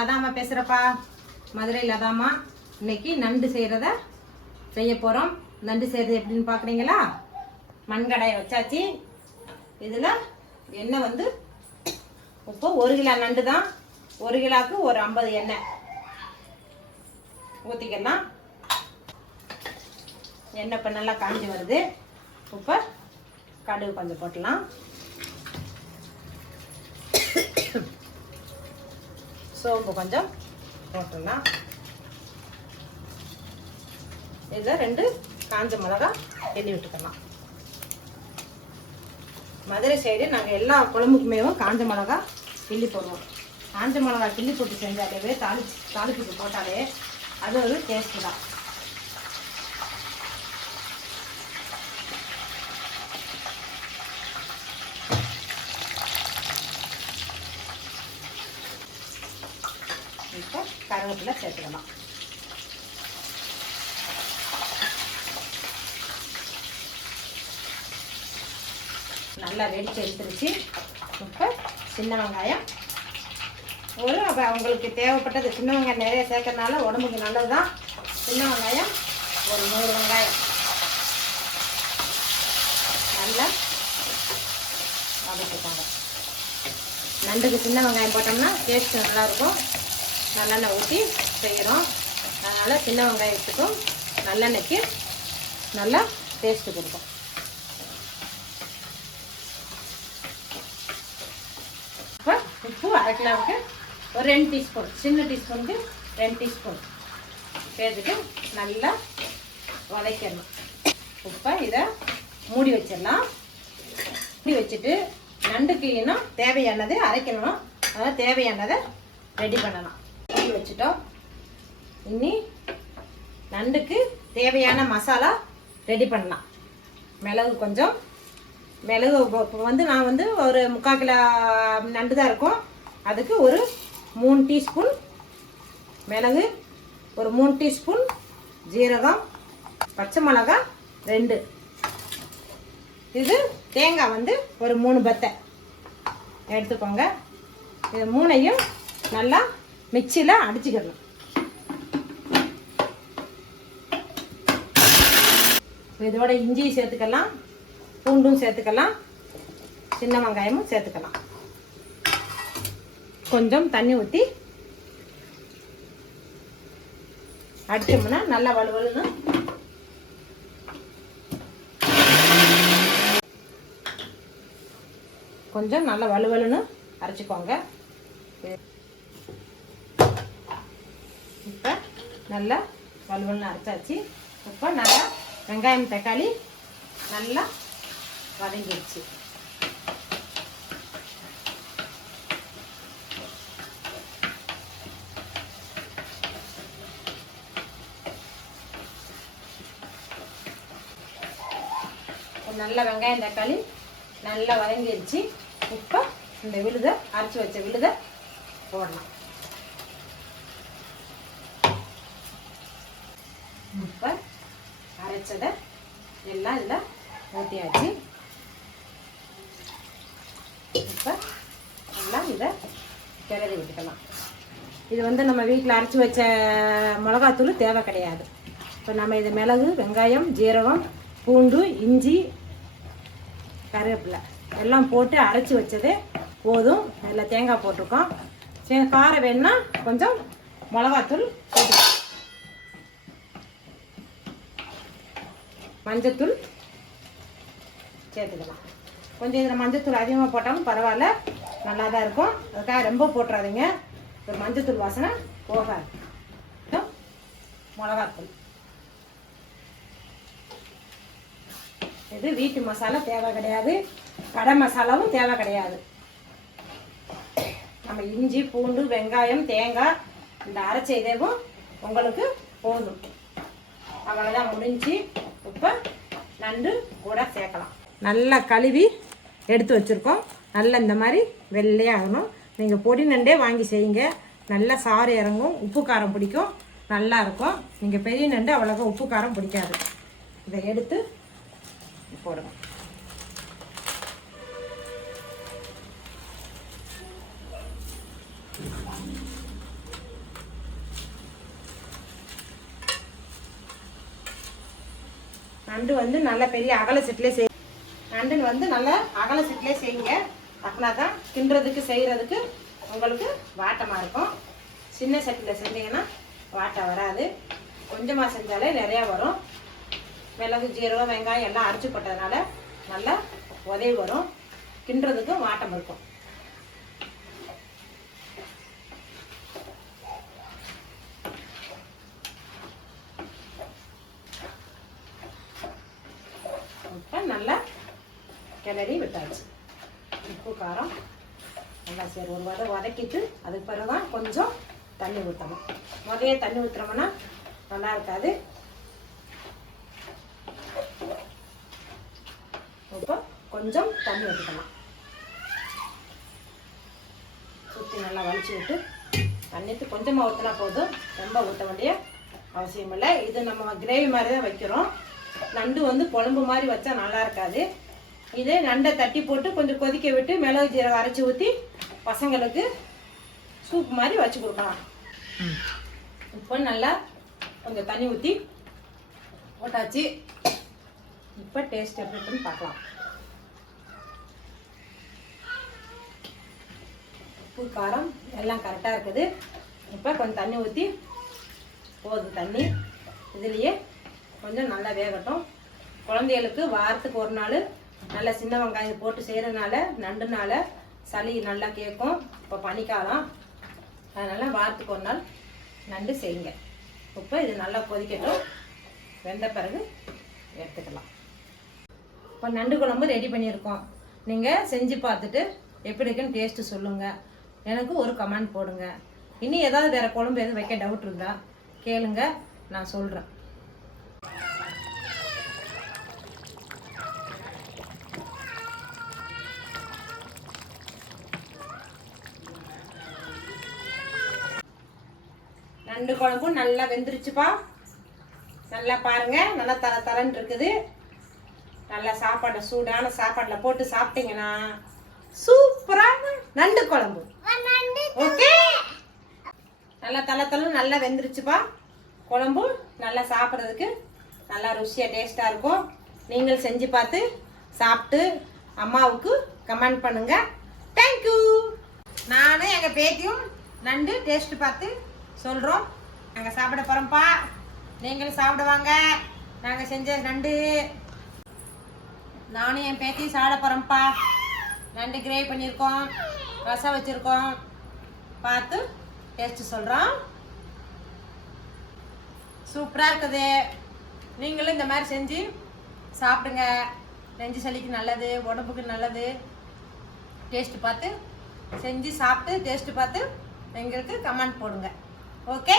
லதாமா பேசுகிறப்பா. மதுரை லதாமா. இன்னைக்கு நண்டு செய்கிறத செய்ய போகிறோம். நண்டு செய்கிறது எப்படின்னு பார்க்குறீங்களா? மண்கடாயை வச்சாச்சு. இதில் எண்ணெய் வந்து இப்போ 1 கிலோ நண்டு தான். 1 கிலோவுக்கு ஒரு 50 எண்ணெய் ஊற்றிக்கலாம். எண்ணெய் இப்போ நல்லா காஞ்சி வருது. இப்போ கடுகு கொஞ்சம் போட்டலாம். சோம்பு கொஞ்சம் போட்டுடலாம். இதில் 2 காஞ்ச மிளகா எண்ணி விட்டுக்கலாம். மதுரை சைடு நாங்கள் எல்லா குழம்புக்குமே காஞ்ச மிளகா கிள்ளி போடுவோம். காஞ்ச மிளகா கிள்ளி போட்டு செஞ்சாலே தாளிப்புக்கு போட்டாலே அது ஒரு டேஸ்ட்டு தான். இப்போ கருவேப்பிலை சேர்த்துக்கலாம். நல்லா வெடிச்சு எடுத்துருச்சு. இப்போ சின்ன வெங்காயம் உங்களுக்கு தேவைப்பட்டது. சின்ன வெங்காயம் நிறைய சேர்க்கறதுனால உடம்புக்கு நல்லது தான். சின்ன வெங்காயம் ஒரு 100 வெங்காயம் நல்லா வதக்கிக்கோங்க. நண்டுக்கு சின்ன வெங்காயம் போட்டோம்னா டேஸ்ட் நல்லாயிருக்கும். நல்லெண்ணெய் ஊற்றி செய்கிறோம், அதனால் சின்ன வெங்காயத்துக்கும் நல்லெண்ணெய்க்கு நல்லா டேஸ்ட்டு கொடுக்கும். இப்போ உப்பு 1/2 கிலோவுக்கு ஒரு 2 டீஸ்பூன், சின்ன டீஸ்பூனுக்கு 2 டீஸ்பூன் சேர்த்துட்டு நல்லா வதக்கிடணும். இப்போ இதை மூடி வச்சிடலாம். மூடி வச்சுட்டு நண்டுக்கு இன்னும் தேவையானது அரைக்கணும். அதாவது தேவையானதை ரெடி பண்ணலாம். மூடி வச்சுட்டோம். இனி நண்டுக்கு தேவையான மசாலா ரெடி பண்ணலாம். மிளகு கொஞ்சம், மிளகு வந்து நான் வந்து ஒரு 3/4 கிலோ நண்டு தான் இருக்கும். அதுக்கு ஒரு 3 டீஸ்பூன் மிளகு, ஒரு 3 டீஸ்பூன் ஜீரகம், பச்சை மிளகா 2. இது தேங்காய் வந்து ஒரு 3 பத்தை எடுத்துக்கோங்க. இது 3ஐயும் நல்லா மிக்சியில் அடிச்சுக்கிடணும். இதோட இஞ்சியும் சேர்த்துக்கலாம், பூண்டும் சேர்த்துக்கலாம், சின்ன வெங்காயமும் சேர்த்துக்கலாம். கொஞ்சம் தண்ணி ஊற்றி அடிச்சோம்னா நல்லா வலுவலுன்னு கொஞ்சம் நல்லா வலுவலுன்னு அரைச்சிக்கோங்க. இப்போ நல்லா வலுவலுன்னு அரைச்சாச்சு. இப்போ நல்லா வெங்காயம் தக்காளி நல்லா வதங்கிடுச்சு. நல்லா வெங்காயம் தக்காளி நல்லா வதங்கிடுச்சு. இப்போ இந்த விழுதை அரைச்சி வச்ச விழுதை போடலாம். இப்போ அரைச்சதை எல்லாம் இதில் ஊற்றியாச்சு. இப்போ எல்லாம் இதை கிளறி விட்டுக்கலாம். இது வந்து நம்ம வீட்டில் அரைச்சி வச்ச மிளகாத்தூள் தேவை கிடையாது. இப்போ நம்ம இது மிளகு, வெங்காயம், ஜீரகம், பூண்டு, இஞ்சி, கருவேப்பிலை எல்லாம் போட்டு அரைச்சி வச்சதே போதும். அதில் தேங்காய் போட்டிருக்கோம். காரம் வேணுன்னா கொஞ்சம் மிளகாத்தூள் போட்டுக்கலாம். மஞ்சத்தூள் சேர்த்துக்கலாம். கொஞ்சம் இதில் மஞ்சத்தூள் அதிகமாக போட்டாலும் பரவாயில்ல, நல்லா தான் இருக்கும். அதுக்காக ரொம்ப போட்டுறாதீங்க, ஒரு மஞ்சத்தூள் வாசனை போகாது. மிளகாத்தூள் இது வீட்டு மசாலா தேவை கிடையாது, கடை மசாலாவும் தேவை கிடையாது. நம்ம இஞ்சி, பூண்டு, வெங்காயம், தேங்காய் இந்த அரைச்ச இதேவும் உங்களுக்கு போதும். அவ்வளோதான், முடிஞ்சு. இப்போ நண்டு கூட சேர்க்கலாம். நல்லா கழுவி எடுத்து வச்சுருக்கோம். நல்லா இந்த மாதிரி வெள்ளையாகணும். நீங்கள் பொடி நண்டே வாங்கி செய்யுங்க, நல்லா சாறு இறங்கும், உப்பு காரம் பிடிக்கும், நல்லாயிருக்கும். நீங்கள் பெரிய நண்டு அவ்வளோக்கா உப்பு காரம் பிடிக்காது. இதை எடுத்து போடுங்க. நண்டு வந்து நல்ல பெரிய அகல செட்டிலே செய் நண்டு வந்து நல்ல அகல செட்டிலே செய்யுங்க. அப்படின்னா தான் கிண்டுறதுக்கு செய்கிறதுக்கு உங்களுக்கு வாட்டமாக இருக்கும். சின்ன சட்டியில் செஞ்சீங்கன்னா வாட்டை வராது. கொஞ்சமாக செஞ்சாலே நிறையா வரும். மிளகு, ஜீரகம், வெங்காயம் எல்லாம் அரைச்சி போட்டதுனால நல்லா உதவி வரும். கிண்டுறதுக்கும் வாட்டம் இருக்கும். இப்போ நல்லா கிளறி விட்டாச்சு. உப்பு காரம் நல்லா சரி ஒரு வதக்கிட்டு அதுக்கு பிறகு தான் கொஞ்சம் தண்ணி ஊற்றணும். முதலே தண்ணி ஊற்றுறோம்னா நல்லா இருக்காது. இப்போ கொஞ்சம் தண்ணி ஊற்றிக்கலாம். சுற்றி நல்லா வலிச்சு விட்டு தண்ணிட்டு கொஞ்சமாக ஊற்றினா போதும். ரொம்ப ஊற்ற வேண்டிய அவசியம் இல்லை. இது நம்ம கிரேவி மாதிரி தான் வைக்கிறோம். நண்டு வந்து குழம்பு மாதிரி வச்சா நல்லா இருக்காது. இதே நண்டை தட்டி போட்டு கொஞ்சம் கொதிக்க விட்டு மிளகு ஜீரகம் அரைச்சி ஊற்றி பசங்களுக்கு சூப் மாதிரி வச்சு கொடுக்கலாம். இப்போ நல்லா கொஞ்சம் தண்ணி ஊற்றி போட்டாச்சு. இப்போ டேஸ்ட் எப்படி இருக்குன்னு பார்க்கலாம். உப்பு காரம் எல்லாம் கரெக்டாக இருக்குது. இப்போ கொஞ்சம் தண்ணி ஊற்றி போதும். தண்ணி இதுலேயே கொஞ்சம் நல்லா வேகட்டும். குழந்தைகளுக்கு வாரத்துக்கு ஒரு நாள் நல்லா சின்ன வெங்காயம் போட்டு செய்கிறதுனால நண்டுனால சளி நல்லா கேட்கும். இப்போ பனிக்காலம், அதனால் வாரத்துக்கு ஒரு நாள் நண்டு செய்யுங்க. இப்போ இது நல்லா கொதிக்கட்டும். வெந்த பிறகு எடுத்துக்கலாம். இப்போ நண்டு குழம்பு ரெடி பண்ணியிருக்கோம். நீங்கள் செஞ்சு பார்த்துட்டு எப்படி இருக்குன்னு டேஸ்ட்டு சொல்லுங்கள். எனக்கு ஒரு கமெண்ட் போடுங்க. இன்னும் ஏதாவது வேறு குழம்பு எதுவும் வைக்க டவுட் இருந்தால் கேளுங்க, நான் சொல்கிறேன். நண்டு குழம்பும் நல்லா வெந்துருச்சுப்பா. நல்லா பாருங்க, நல்லா தரன்னு இருக்குது. நல்லா சாப்பாடு சூடான சாப்பாட்டில் போட்டு சாப்பிட்டீங்கன்னா சூப்பரான நண்டு குழம்பு. ஓகே, நல்லா தலை நல்லா வெந்துருச்சுப்பா. குழம்பு நல்லா சாப்பிட்றதுக்கு நல்லா ருசியாக டேஸ்ட்டாக இருக்கும். நீங்கள் செஞ்சு பார்த்து சாப்பிட்டு அம்மாவுக்கு கமெண்ட் பண்ணுங்க. தேங்க்யூ. நானும் எங்கள் பேத்தியும் நண்டு டேஸ்ட்டு பார்த்து சொல்கிறோம். நாங்கள் சாப்பிட போகிறோம்ப்பா, நீங்களும் சாப்பிடுவாங்க. நாங்கள் செஞ்ச நண்டு நானும் என் பேத்தியும் சாப்பிட போகிறோம்ப்பா. நண்டு கிரேவி பண்ணியிருக்கோம், ரசம் வச்சுருக்கோம். பார்த்து டேஸ்ட்டு சொல்கிறோம். சூப்பராக இருக்குது. நீங்களும் இந்த மாதிரி செஞ்சு சாப்பிடுங்க. நெஞ்சு சளிக்கு நல்லது, உடம்புக்கு நல்லது. டேஸ்ட்டு பார்த்து செஞ்சு சாப்பிட்டு டேஸ்ட்டு பார்த்து எங்களுக்கு கமெண்ட் போடுங்க. ஓகே.